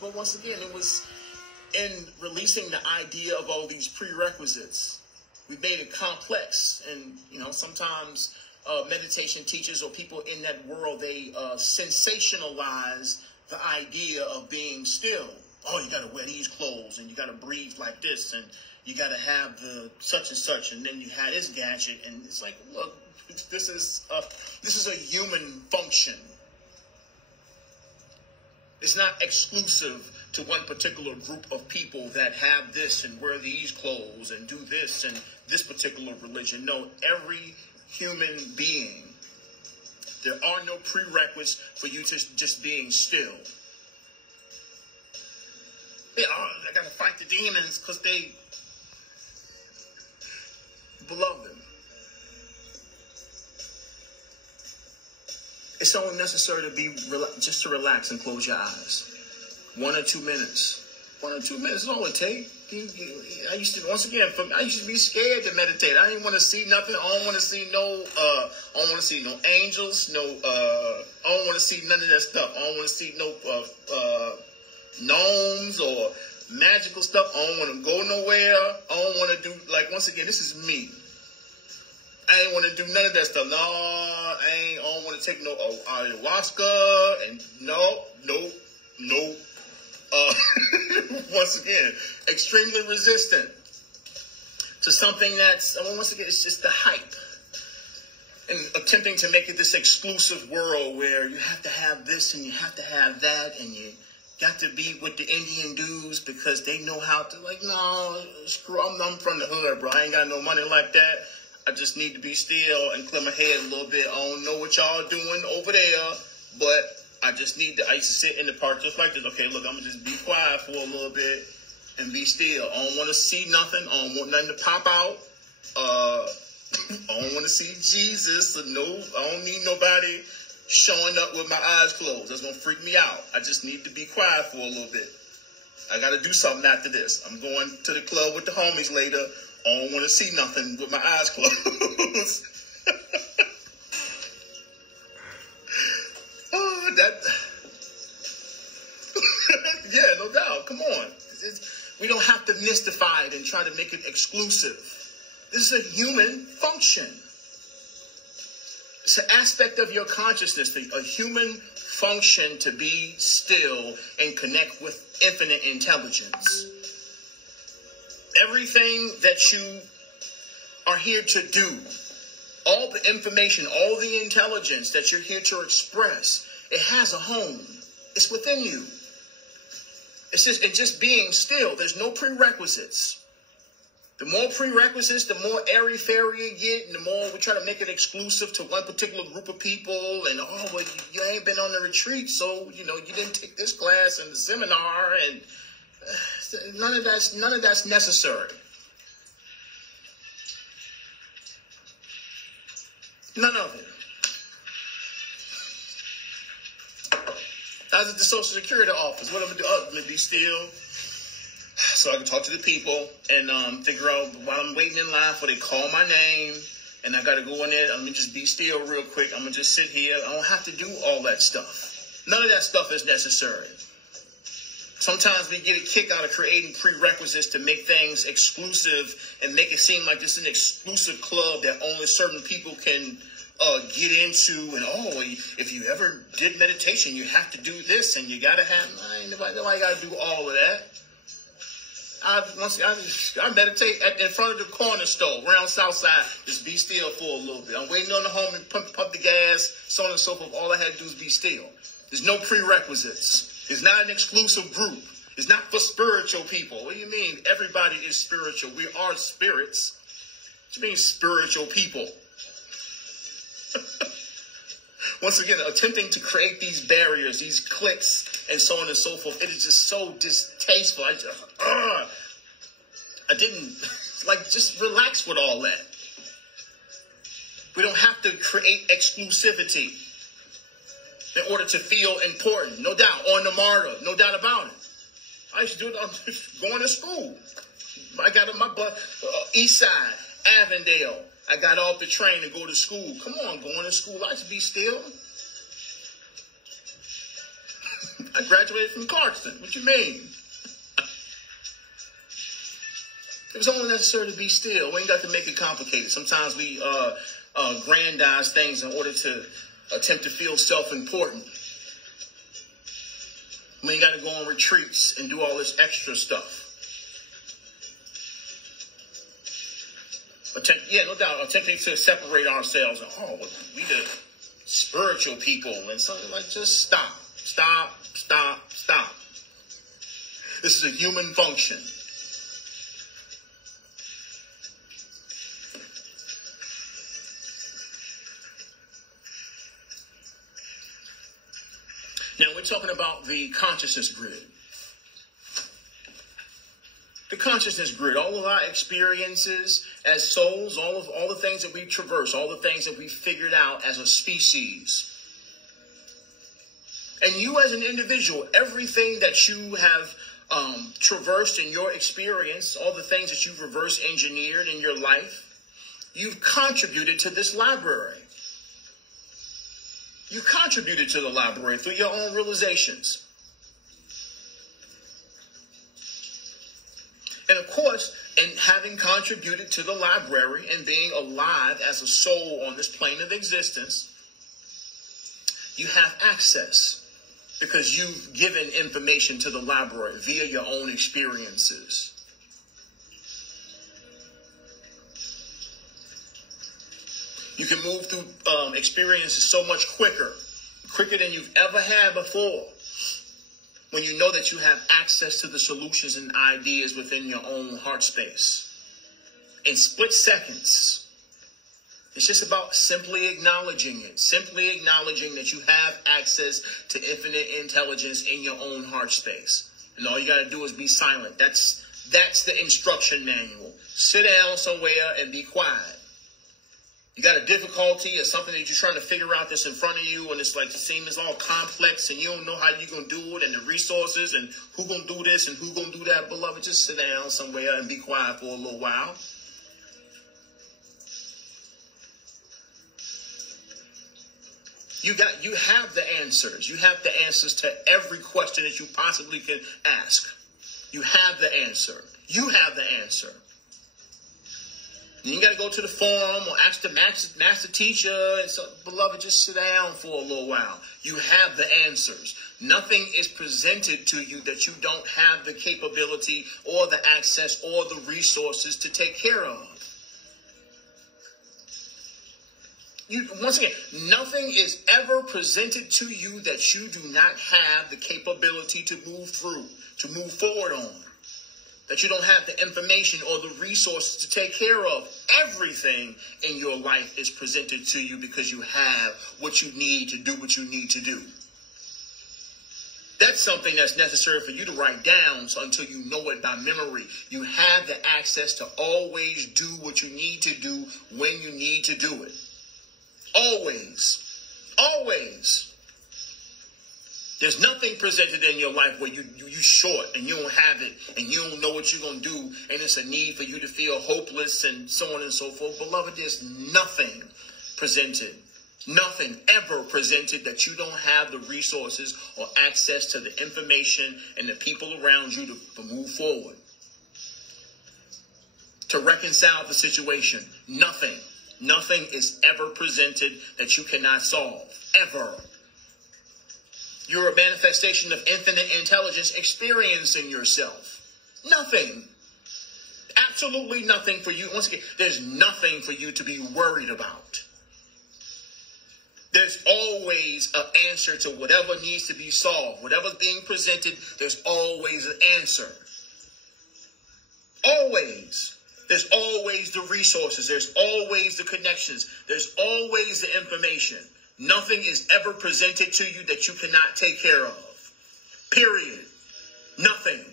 but once again, it was in releasing the idea of all these prerequisites. We made it complex, and sometimes meditation teachers or people in that world, they sensationalize the idea of being still. Oh, you got to wear these clothes, and you got to breathe like this, and you got to have the such and such, and then you had this gadget, and it's like, look, this is a human function. It's not exclusive to one particular group of people that have this and wear these clothes and do this and this particular religion. No, every human being, there are no prerequisites for you to just being still. I got to fight the demons because they beloved. It's only necessary to just to relax and close your eyes. 1 or 2 minutes. 1 or 2 minutes is all it takes. I used to be scared to meditate. I didn't want to see nothing. I don't want to see no angels. I don't want to see none of that stuff. I don't want to see no gnomes or magical stuff. I don't want to go nowhere. I don't want to do, once again, this is me. I ain't want to do none of that stuff. No, I don't want to take no ayahuasca and no. Once again, extremely resistant to something that's, once again, it's just the hype. And attempting to make it this exclusive world where you have to have this and you have to have that and you got to be with the Indian dudes because they know how to, no, screw, I'm from the hood, bro. I ain't got no money like that. I just need to be still and clear my head a little bit. I don't know what y'all doing over there, but I used to sit in the park just like this. Okay, look, I'm going to just be quiet for a little bit and be still. I don't want to see nothing. I don't want nothing to pop out. I don't want to see Jesus. I don't need nobody showing up with my eyes closed. That's going to freak me out. I just need to be quiet for a little bit. I got to do something after this. I'm going to the club with the homies later. I don't want to see nothing with my eyes closed. Yeah, no doubt. Come on. We don't have to mystify it and try to make it exclusive. This is a human function. It's an aspect of your consciousness, a human function to be still and connect with infinite intelligence. Everything that you are here to do, all the information, all the intelligence that you're here to express, it has a home. It's within you. It's just being still. There's no prerequisites. The more prerequisites, the more airy-fairy you get, and the more we try to make it exclusive to one particular group of people. And, you ain't been on the retreat, so, you didn't take this class and the seminar, and none of that's necessary. None of it. I was at the Social Security office. What am I going to do? I'm going to be still so I can talk to the people and figure out while I'm waiting in line for they call my name and I got to go in there. I'm going to just be still real quick. I'm going to just sit here. I don't have to do all that stuff. None of that stuff is necessary. Sometimes we get a kick out of creating prerequisites to make things exclusive and make it seem like this is an exclusive club that only certain people can get into. And, if you ever did meditation, you have to do this and you got to have, nobody got to do all of that. I meditate in front of the corner store around Southside. Just be still for a little bit. I'm waiting on the home and pump the gas, so on and so forth. All I had to do is be still. There's no prerequisites. It's not an exclusive group. It's not for spiritual people. What do you mean? Everybody is spiritual. We are spirits. What do you mean spiritual people? Once again, attempting to create these barriers, these cliques, and so on and so forth, it is just so distasteful. Just relax with all that. We don't have to create exclusivity in order to feel important. No doubt. On the martyr. No doubt about it. I used to do it. I'm going to school. I got on my butt. East Side, Avondale. I got off the train to go to school. Come on, going to school. I should be still. I graduated from Clarkston. What you mean? It was only necessary to be still. We ain't got to make it complicated. Sometimes we grandize things in order to attempt to feel self-important. We ain't got to go on retreats and do all this extra stuff. No doubt, attempting to separate ourselves. We the spiritual people and something like, just stop. This is a human function. Now we're talking about the consciousness grid. The consciousness grid, all of our experiences as souls, all the things that we traverse, all the things that we figured out as a species. And you as an individual, everything that you have traversed in your experience, all the things that you've reverse engineered in your life, you've contributed to this library. You contributed to the library through your own realizations. And of course, in having contributed to the library and being alive as a soul on this plane of existence, you have access because you've given information to the library via your own experiences. You can move through experiences so much quicker than you've ever had before, when you know that you have access to the solutions and ideas within your own heart space. In split seconds. It's just about simply acknowledging it. Simply acknowledging that you have access to infinite intelligence in your own heart space. And all you got to do is be silent. That's the instruction manual. Sit down somewhere and be quiet. You got a difficulty or something that you're trying to figure out that's in front of you, and it's like it seems all complex and you don't know how you're going to do it and the resources and who going to do this and who going to do that. Beloved, just sit down somewhere and be quiet for a little while. You have the answers. You have the answers to every question that you possibly can ask. You have the answer. You have the answer. You got to go to the forum or ask the master teacher. And so, beloved, just sit down for a little while. You have the answers. Nothing is presented to you that you don't have the capability or the access or the resources to take care of. Once again, nothing is ever presented to you that you do not have the capability to move through, to move forward on. That you don't have the information or the resources to take care of. Everything in your life is presented to you because you have what you need to do what you need to do. That's something that's necessary for you to write down until you know it by memory. You have the access to always do what you need to do when you need to do it. Always. Always. There's nothing presented in your life where you short and you don't have it and you don't know what you're going to do and it's a need for you to feel hopeless and so on and so forth. Beloved, there's nothing presented, nothing ever presented that you don't have the resources or access to the information and the people around you to move forward. To reconcile the situation. Nothing is ever presented that you cannot solve. Ever. You're a manifestation of infinite intelligence experiencing yourself. Nothing. Absolutely nothing for you. Once again, there's nothing for you to be worried about. There's always an answer to whatever needs to be solved. Whatever's being presented, there's always an answer. Always. There's always the resources. There's always the connections. There's always the information. Nothing is ever presented to you that you cannot take care of. Period. Nothing.